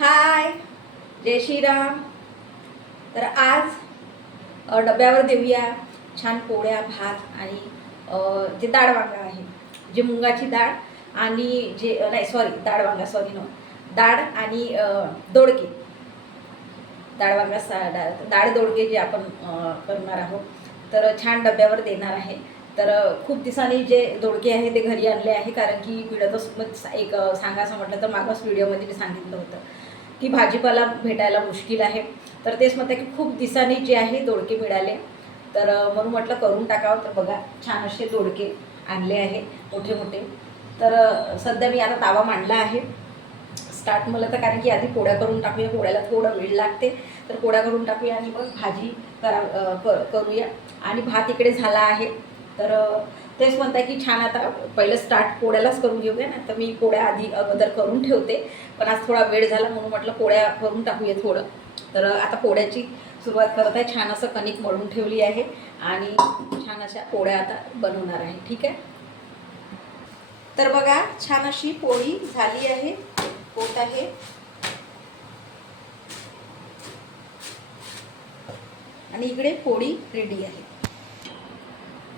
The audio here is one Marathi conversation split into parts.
हाय, जय श्रीराम. तर आज डब्यावर देऊया छान पोळ्या, भात आणि जे डाळ वांगा आहे, जे मुगाची डाळ आणि जे नाही सॉरी डाळ वांगा सॉरी नो डाळ आणि दोडके, डाळ वांगा डाळ दोडके जे आपण करणार आहोत. तर छान डब्यावर देणार आहे. तर खूप दिवसांनी जे दोडके आहे ते घरी आणले आहे, कारण की व्हिडिओच एक सांगायचं म्हटलं तर मागच व्हिडिओमध्ये मी सांगितलं होतं की भाजीपाला भेटायला मुश्किल आहे. तर तेच म्हणते की खूप दिवसांनी जे आहे दोडके मिळाले, तर म्हणून म्हटलं करून टाकावं. तर बघा छान असे दोडके आणले आहे मोठे मोठे. तर सध्या मी आता तावा मांडला आहे स्टार्ट मला, तर कारण की आधी पोळ्या करून टाकूया, पोळ्याला थोडा वेळ लागते. तर पोळ्या करून टाकूया आणि मग भाजी करूया. आणि भात इकडे झाला आहे. तर तेच म्हणताय की छान आता पहिलं स्टार्ट पोळ्यालाच करून घेऊया ना. तर मी पोळ्या आधी अगोदर करून ठेवते, पण आज थोडा वेळ झाला म्हणून म्हटलं पोळ्या करून टाकूया थोडं. तर आता पोळ्याची सुरुवात करत आहे. छान असं कणिक मळून ठेवली आहे आणि छान अशा पोळ्या आता बनवणार आहे. ठीक आहे. तर बघा छान अशी पोळी झाली आहे, होत आहे. आणि इकडे पोळी रेडी आहे.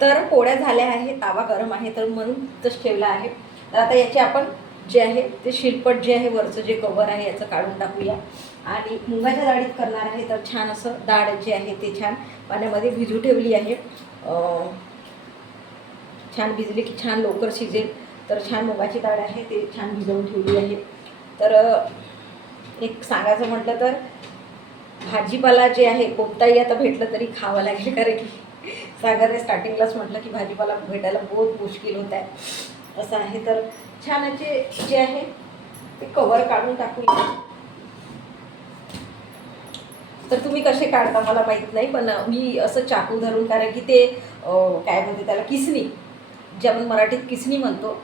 तर पोळ्या झाल्या आहे, तावा गरम आहे तर म्हणून तसं ठेवला आहे. तर आता याचे आपण जे आहे ते शिलपट जे आहे वरचं जे कवर आहे याचं काढून टाकूया. आणि मुगाच्या डाळीत करणार आहे. तर छान असं डाळ जे आहे ते छान पाण्यामध्ये भिजू ठेवली आहे. छान भिजली की छान लवकर शिजेल. तर छान मुगाची डाळ आहे ते छान भिजवून ठेवली आहे. तर एक सांगायचं म्हटलं तर भाजीपाला जे आहे कोणताही आता भेटलं तरी खावं लागेल, कारण की सांगायचं स्टार्टिंगलाच म्हटलं की भाजीपाला भेटायला बहुत मुश्किल होत आहे असं आहे. तर छान असे जे आहे ते कवर काढून टाकूया. तर तुम्ही कसे काढता मला माहीत नाही, पण मी असं चाकू धरून, कारण की ते काय म्हणते त्याला किसनी, जे आपण मराठीत किसनी म्हणतो.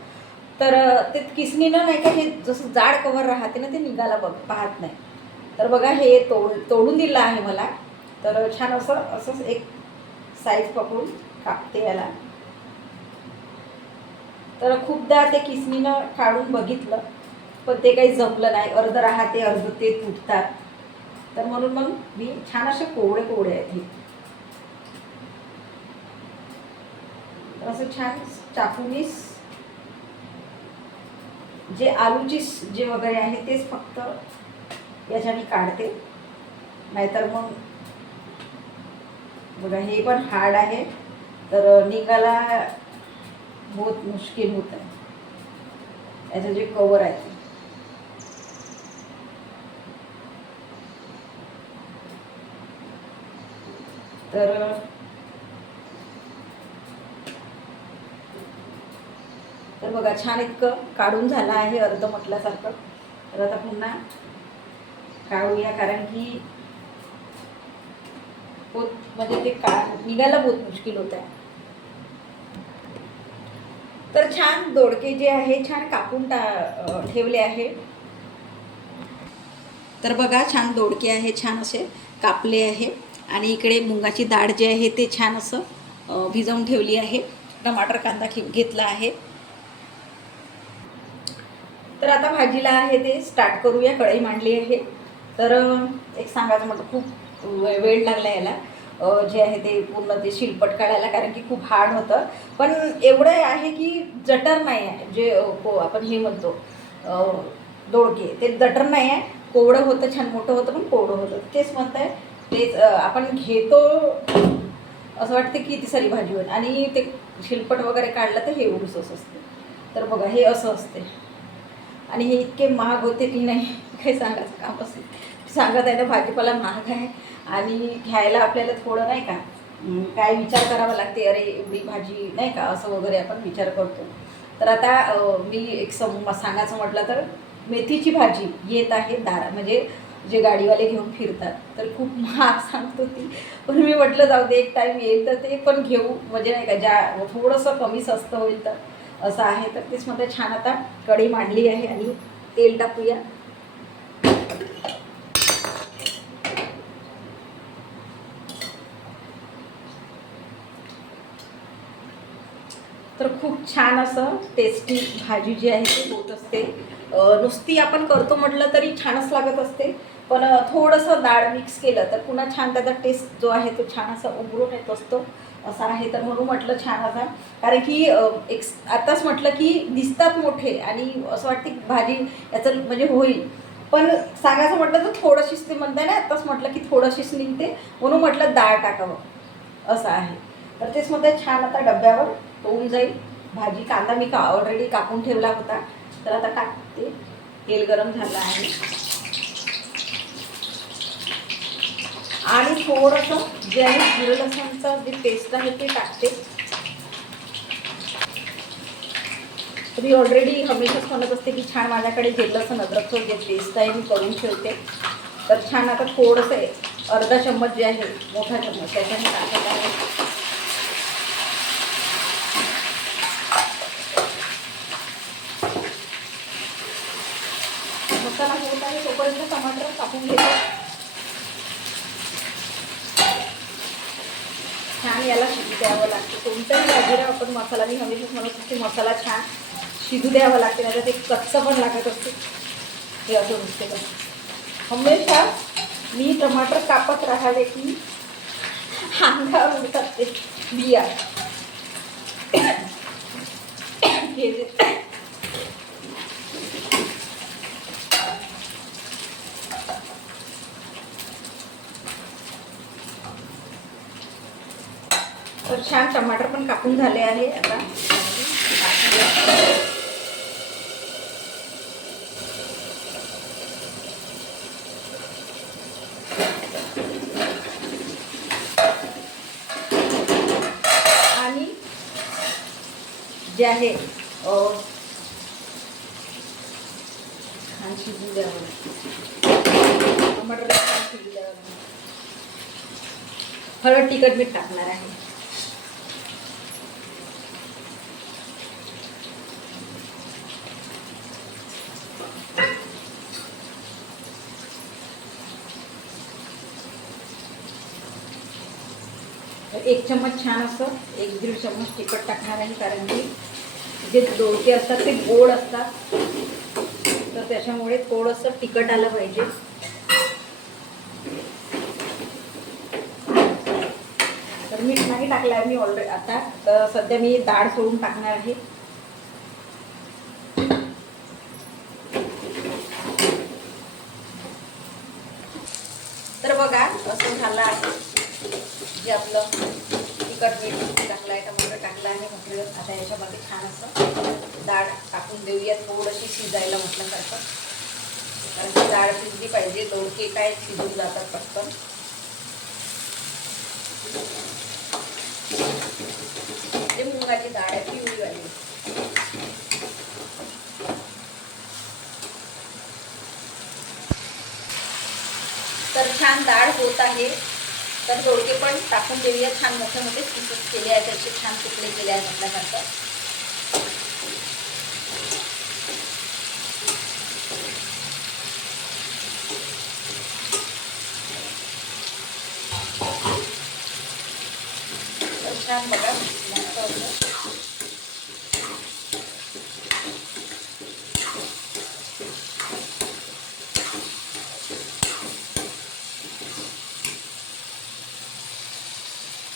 तर ते किसनीनं नाही का हे जसं जाड कवर राहते ना ते निघायला पाहत नाही. तर बघा हे तोडून दिलं आहे मला. तर छान असंच एक साईज पकडून कापते याला. तर खूपदा ते किसनीनं काढून बघितलं पण ते काही जमलं नाही. अर्ध राहते, अर्ध ते तुटतात. तर म्हणून मग मी छान असे कोवळे आहेत हे. असं छान चाकूनीस जे आलूची जे वगैरे आहे तेच फक्त याच्याने काढते, नाहीतर मग बघा हे पण हार्ड आहे. तर निघाला बहुत मुश्किल होत आहे याचं जे कवर आहे. तर बघा छान इतकं काढून झालं आहे अर्ध म्हटल्यासारखं. तर आता पुन्हा काढूया, कारण की बहुत म्हणजे ते निघायला बहुत मुश्किल होत आहे. तर छान दोडके जे आहे छान कापून ठेवले आहे. तर बघा छान दोडके आहे, छान असे कापले आहे. आणि इकडे मुगाची डाळ जे आहे ते छान असं भिजवून ठेवली आहे. टमाटर कांदा घेतला आहे. तर आता भाजीला आहे ते स्टार्ट करूया. कढई मांडली आहे. तर एक सांगायचं म्हटलं खूप वेळ लागला याला जे आहे ते पूर्ण ते शिलपट काढायला, कारण की खूप हार्ड होतं. पण एवढं आहे की जटर नाही आहे. जे आपण हे म्हणतो दोडके, ते जटर नाही आहे. कोवडं होतं, छान मोठं होतं पण कोवडं होतं. तेच म्हणत आहे. तेच आपण घेतो असं वाटते की ती सारी भाजी होईल, आणि ते शिलपट वगैरे काढलं तर हे एवढंच असते. तर बघा हे असं असते. आणि हे इतके महाग होते की नाही काही सांगायचं काम असेल. सांगत आहे ना भाजीपाला महाग आहे आणि घ्यायला आपल्याला थोडं नाही का काय विचार करावा लागते. अरे एवढी भाजी नाही का असं वगैरे आपण विचार करतो. तर आता मी एक सांगायचं म्हटलं तर मेथीची भाजी येत आहे म्हणजे जे गाडीवाले घेऊन फिरतात तर खूप महाग सांगतो ती. पण मी म्हटलं जाऊ दे, एक टाईम येईल तर ते पण घेऊ, म्हणजे नाही का ज्या थोडंसं कमी स्वस्त होईल तर असं आहे. तर तेच मध्ये छान आता कढई मांडली आहे आणि तेल टाकूया. तर खूप छान असं टेस्टी भाजी जी आहे ती होत असते. नुसती आपण करतो म्हटलं तरी छानच लागत असते, पण थोडंसं डाळ मिक्स केलं तर पुन्हा छान त्याचा टेस्ट जो आहे तो छान असा उभरून येत असतो असा आहे. तर म्हणून म्हटलं छान असा, कारण की एक आताच म्हटलं की दिसतात मोठे आणि असं वाटते की भाजी याचं म्हणजे होईल, पण सांगायचं म्हटलं तर थोडंशीच ते म्हणताय ना, आताच म्हटलं की थोडंशीच निघते म्हणून म्हटलं डाळ टाकावं असं आहे. तर तेच म्हणते छान आता डब्यावर होऊन जाईल भाजी. कांदा मी ऑलरेडी कापून ठेवला होता, तर आता टाकते. तेल गरम झालं आहे आणि थोडंसं जे आहे जिरं लसणचं जे पेस्ट आहे ते टाकते. मी ऑलरेडी हमेशाच म्हणत असते की छान माझ्याकडे जिरं लसण अद्रकचं जे पेस्ट आहे मी करून ठेवते. तर छान आता थोडंसं अर्धा चम्मच जे आहे मोठा चम्मच त्याच्याने टाकत आहे. मसाला होत आहे तोपर्यंत टमाटर कापून घेतो. छान याला शिजू द्यावं लागतं. कोणत्याही भाजीला आपण मसाला, मी हमेशाच म्हणत असते मसाला छान शिजू द्यावं लागते, नाही तर ते कच्चं पण लागत असते. हे असं नुसते का हमेशा मी टमाटर कापत राहावे की अंगावर उडतात ते बिया. तर छान टमाटर पण कापून झाले आहे. आता आणि जे आहे छान शिजून द्यावं लागतं. टमाटर छान शिजू द्यावं लागतं. हळद तिखट मीठ टाकणार आहे. एक चम्मच छान असं 1-1.5 चम्मच तिखट टाकणार आहे, कारण की जे दोडके असतात ते गोड असतात, तर त्याच्यामुळे थोडंसं तिखट आलं पाहिजे. तर मीठ नाही टाकलं आहे मी ऑलरेडी. आता तर सध्या मी डाळ सोडून टाकणार आहे. तर बघा असं झालं आहे. जे आपलं तिखट मीठ टाकलं आहे, टमाटर टाकलं आहे म्हटलं, आता याच्यामध्ये छान असं डाळ टाकून देऊया थोडीशी शिजायला म्हटल्यासारखं, कारण की डाळ शिजली पाहिजे. दोडके काय शिजून जातात पटकन. जे मुगाची डाळ आहे पिवळी वाली. तर छान डाळ होत आहे. तर दोडके पण टाकून देऊया. छान मोठे मोठे पीसेस केले आहेत, त्याचे छान तुकडे केले आहेत म्हटल्यासारखं. तर छान बघा मस्त होतं.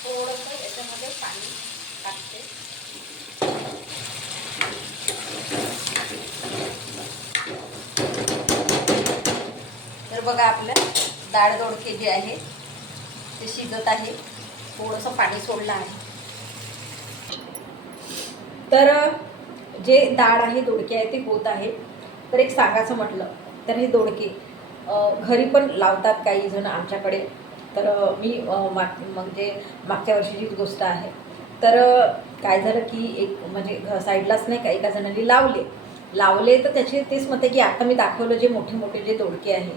थोडंसं याच्यामध्ये पाणी टाकते. तर बघा आपलं डाळ दोडके जे आहे ते शिजत आहे. थोडंसं पाणी सोडलं आहे. तर जे डाळ आहे दोडके आहे ते होत आहे. तर एक सांगायचं म्हटलं तर हे दोडके घरी पण लावतात काही जण आमच्याकडे. तर मी म्हणजे मागच्या वर्षीचीच गोष्ट आहे. तर काय झालं की एक म्हणजे साईडलाच नाही काही एका जणांनी लावले तर त्याचे तेच म्हणते की आता मी दाखवलं जे मोठे मोठे जे दोडके आहे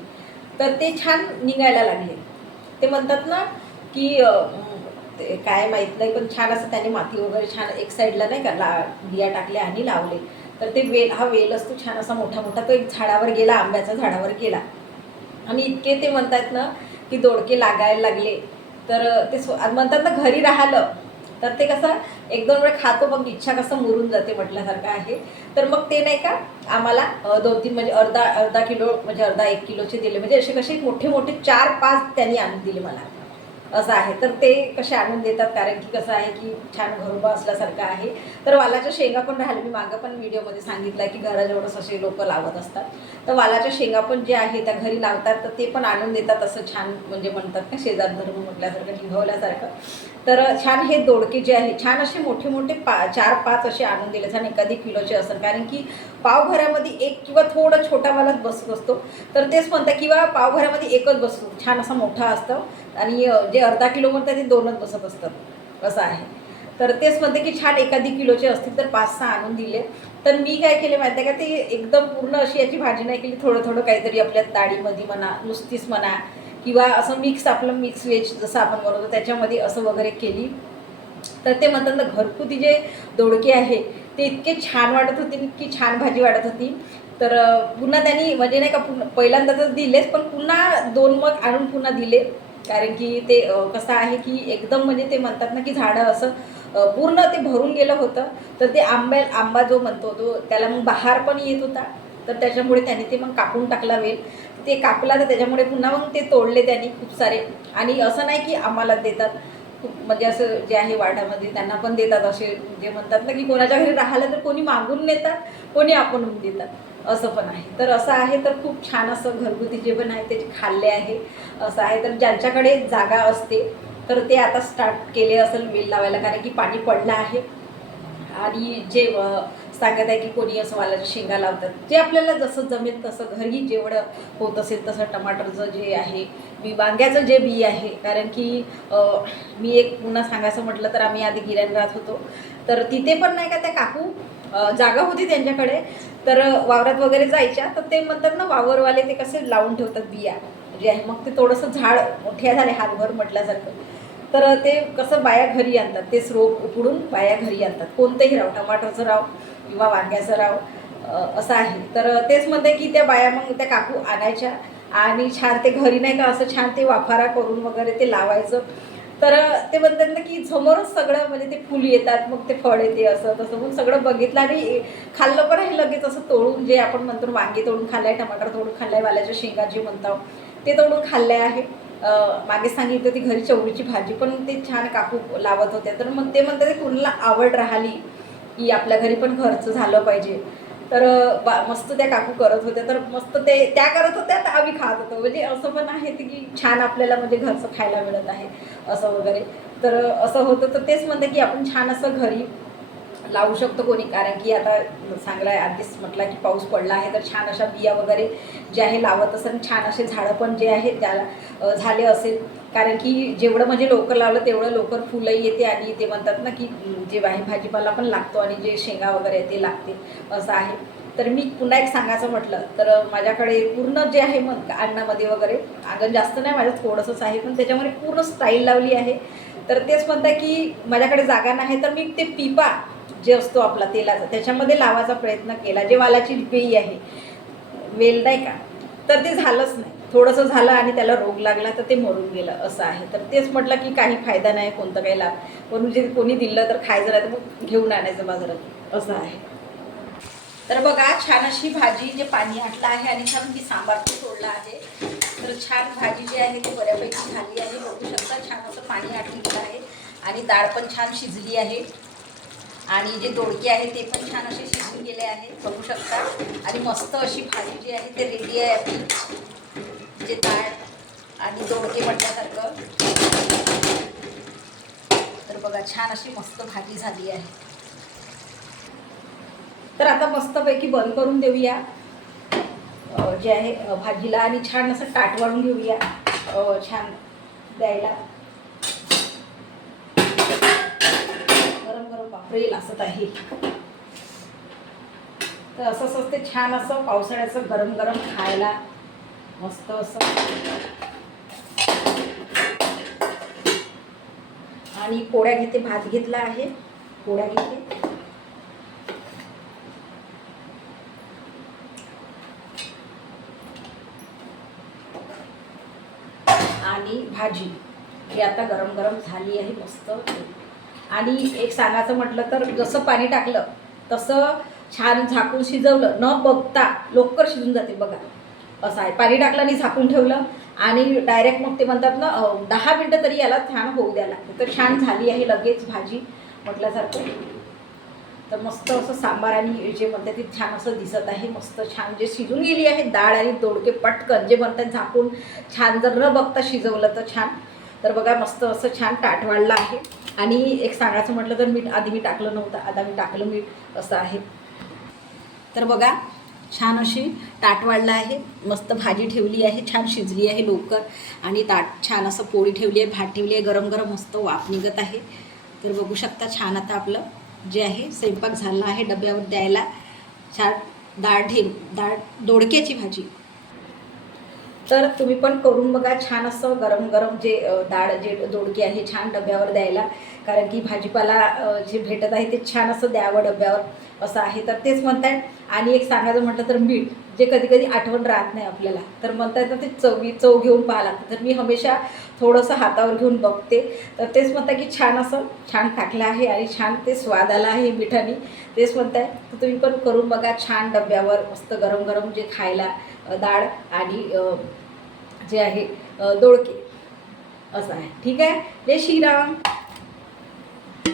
तर ते छान निघायला लागले. ते म्हणतात ना की ते काय माहीत नाही, पण छान असं त्याने माती वगैरे छान एक साईडला नाही का बिया टाकल्या आणि लावले. तर ते वेल असतो छान असा मोठा मोठा, तो एक झाडावर गेला, आंब्याच्या झाडावर गेला आणि इतके ते म्हणतात ना की दोडके लागायला लागले. तर ते म्हणतात ना घरी राहिलं तर ते कसं एक दोन वेळ खातो मग इच्छा कसं मुरून जाते म्हटल्यासारखं आहे. तर मग ते नाही का आम्हाला 2-3 म्हणजे अर्धा किलो म्हणजे अर्धा 1 किलोचे दिले. म्हणजे असे कसे मोठे मोठे 4-5 त्यांनी आणून दिले मला, असं आहे. तर ते कसे आणून देतात कारण की कसं आहे की छान घरोबा असल्यासारखं आहे. तर वालाच्या शेंगा पण राहिले, मी मागं पण व्हिडिओमध्ये सांगितलं की घराजवळच असे लोक लावत असतात. तर वालाच्या शेंगा पण जे आहे त्या घरी लावतात, तर ते पण आणून देतात. असं छान म्हणजे म्हणतात ना शेजार धर्म म्हटल्यासारखं, निभवल्यासारखं. तर छान हे दोडके जे आहे छान असे मोठे मोठे 4-5 असे आणून दिले, छान एखादी किलोचे असेल. कारण की पावघरामध्ये एक किंवा थोडं छोटावालाच बसत असतो. तर तेच म्हणतात किंवा पावघरामध्ये एकच बसतो, छान असा मोठा असतं. आणि जे अर्धा किलो म्हणतात ते 2च बसत असतात, असं आहे. तर तेच म्हणते की छान एखादी किलोचे असतील तर 5-6 आणून दिले. तर मी काय केले माहिती आहे का, ते एकदम पूर्ण अशी याची भाजी नाही केली, थोडं थोडं काहीतरी आपल्या डाळीमध्ये म्हणा, नुसतीच म्हणा, किंवा असं मिक्स आपलं मिक्स व्हेज जसं आपण बनवतो त्याच्यामध्ये असं वगैरे केली. तर ते म्हणतात ना घरगुती जे दोडके आहे ते इतके छान वाटत होते, इतकी छान भाजी वाटत होती. तर पुन्हा त्यांनी म्हणजे नाही का पहिल्यांदा तर दिलेच, पण पुन्हा 2 मग आणून पुन्हा दिले. कारण की ते कसं आहे की एकदम म्हणजे ते म्हणतात ना की झाडं असं पूर्ण ते भरून गेलं होतं. तर ते आंबा जो म्हणतो तो त्याला मग बहार पण येत होता. तर त्याच्यामुळे त्यांनी ते मग कापून टाकला वेल. ते कापला तर त्याच्यामुळे पुन्हा मग ते तोडले त्यांनी खूप सारे. आणि असं नाही की आम्हाला देतात, खूप म्हणजे असं जे आहे वाड्यामध्ये त्यांना पण देतात. असे जे म्हणतात ना की कोणाच्या घरी राहिलं तर कोणी मागून नेतात, कोणी आपणहून देतात, असं पण आहे. तर असं आहे. तर खूप छान असं घरगुती जे पण आहे ते खाल्ले आहे, असं आहे. तर ज्यांच्याकडे जागा असते तर ते आता स्टार्ट केले असेल वेल लावायला, कारण की पाणी पडलं आहे. आणि जे सांगत आहे की कोणी असं वालाच्या शेंगा लावतात, जे आपल्याला जसं जमेल तसं घरी जेवढं होत असेल तसं. टमाटरचं जे आहे, मी वांग्याचं जे बी आहे, कारण की मी एक पुन्हा सांगायचं म्हटलं तर आम्ही आधी गिऱ्हाण राहत होतो. तर तिथे पण नाही का त्या काकू जागा होती त्यांच्याकडे, तर वावरात वगैरे जायच्या. तर ते म्हणतात ना वावरवाले ते कसे लावून ठेवतात बिया जे आहे, मग ते थोडंसं झाड मोठ्या झाले हातभर म्हटल्यासारखं. तर ते कसं बाया घरी आणतात, तेच रोप उपडून बाया घरी आणतात. कोणतंही राव, टमाटरचं राव किंवा वांग्याचं राव, असं आहे. तर तेच म्हणते की त्या बाया मग त्या काकू आणायच्या आणि छान ते घरी नाही का असं छान ते वाफारा करून वगैरे ते लावायचं. तर ते म्हणतात ना की समोरच सगळं म्हणजे ते फुल येतात, मग ते फळ येते, असं तसं. मग सगळं बघितलं आणि खाल्लं पण आहे लगेच. असं तोडून जे आपण म्हणतो वांगे तोडून खाल्लाय, टमाटर तोडून खाल्लाय, वाल्याच्या शेंगा जे म्हणतो ते तोडून खाल्ले आहे. मागे सांगितलं ती घरी चवळीची भाजी पण ते छान काकू लावत होत्या. तर मग ते म्हणतात ते कुणाला आवड राहिली की आपल्या घरी पण घरचं झालं पाहिजे. तर मस्त त्या काकू करत होत्या. तर मस्त ते त्या करत होत्या तर आम्ही खात होतो. म्हणजे असं पण आहे की छान आपल्याला म्हणजे घरचं खायला मिळत आहे, असं वगैरे. तर असं होतं. तर तेच म्हणते की आपण छान असं घरी लावू शकतो कोणी, कारण की आता चांगला आहे आधीच म्हटलं की पाऊस पडला आहे. तर छान अशा बिया वगैरे जे आहे लावत असेल, छान असे झाडं पण जे आहेत त्याला झाले असेल. कारण की जेवढं म्हणजे लवकर लावलं तेवढं लवकर फुलंही येते आणि ते म्हणतात ना की जे आहे भाजीपाला पण लागतो आणि जे शेंगा वगैरे ते लागते, असं आहे. तर मी पुन्हा एक सांगायचं म्हटलं तर माझ्याकडे पूर्ण जे आहे मग अंगणामध्ये वगैरे, अंगण जास्त नाही माझं, थोडंसंच आहे, पण त्याच्यामध्ये पूर्ण स्टाईल लावली आहे. तर तेच म्हणतात की माझ्याकडे जागा नाही, तर मी ते पिपा जे असतो आपला तेलाचा त्याच्यामध्ये लावायचा प्रयत्न केला, जे वालाची पेई आहे वेल नाही का. तर ते झालंच नाही, थोडंसं झालं आणि त्याला रोग लागला तर ते मरून गेलं, असं आहे. तर तेच म्हटलं की काही फायदा नाही कोणतं काही लाभ, पण जे कोणी दिलं तर खायचं नाही तर मग घेऊन आणायचं बाजारात, असं आहे. तर बघा छान अशी भाजी जे पाणी आटलं आहे आणि छान मी सांबार पण सोडला आहे. तर छान भाजी जी आहे ती बऱ्यापैकी झाली आहे, बघू शकता. छान असं पाणी आटलेलं आहे आणि डाळ पण छान शिजली आहे आणि जे दोडके आहे ते पण छान असे शिजून गेले आहे, बघू शकता. आणि मस्त अशी भाजी जी आहे ते रेडी आहे आपली, जे डाळ आणि दोडके म्हटल्यासारखं. तर बघा छान अशी मस्त भाजी झाली आहे. तर आता मस्तपैकी बंद करून देऊया जे आहे भाजीला आणि छान असं ताट वाढून घेऊया छान द्यायला. गरम गरम बापरे असत आहे. तर असंच असते छान असं पावसाळ्याचं गरम गरम खायला मस्त असं. आणि पोळ्या घेते, भात घेतला आहे, पोळ्या घेते. आणि भाजी ही आता गरम गरम झाली आहे मस्त. आणि एक सांगायचं म्हटलं तर जसं पाणी टाकलं तसं छान झाकून शिजवलं न बघता लवकर शिजून जाते बघा. असं आहे, पाणी टाकलं आणि झाकून ठेवलं आणि डायरेक्ट मग ते म्हणतात ना 10 मिनटं तरी याला छान होऊ द्यायला लागते. तर छान झाली आहे लगेच भाजी म्हटल्यासारखं. तर मस्त असं सांबार आणि जे म्हणतात ते छान असं दिसत आहे. मस्त छान जे शिजून गेली आहे डाळ आणि दोडके पटकन जे म्हणतात झाकून छान जर न बघता शिजवलं तर छान. तर बघा मस्त असं छान ताट वाढलं आहे. आणि एक सांगायचं म्हटलं तर मीठ आधी मी टाकलं नव्हतं, आता मी टाकलं मीठ असं आहे. तर बघा छान अशी ताट वाढलं आहे, मस्त भाजी ठेवली आहे, छान शिजली आहे लवकर आणि ताट छान असं पोळी ठेवली आहे, भात ठेवली आहे, गरम गरम मस्त वाफ निघत आहे. तर बघू शकता छान आता आपलं जे आहे स्वयंपाक झाला आहे डब्यावर द्यायला. छान डाळ दोडक्याची भाजी. तर तुम्ही पण करून बघा छान असं गरम गरम जे डाळ जे दोडके आहे छान डब्यावर द्यायला. कारण की भाजीपाला जे भेटत आहे ते छान असं द्यावं डब्यावर असं आहे. तर तेच म्हणतात. आणि एक सांगायचं म्हटलं तर मीठ जे कधी कधी आठवण राहत नाही आपल्याला, तर म्हणतात ना ते चव घेऊन पाहा लागतं. तर मी हमेशा थोडंसं हातावर घेऊन बघते. तर तेच म्हणतात की छान असं छान टाकलं आहे आणि छान ते स्वाद आला आहे मिठाने. तेच म्हणताय. तर तुम्ही पण करून बघा छान डब्यावर मस्त गरम गरम जे खायला डाळ आणि जे आहे दोडके असं आहे. ठीक आहे. जय श्रीराम.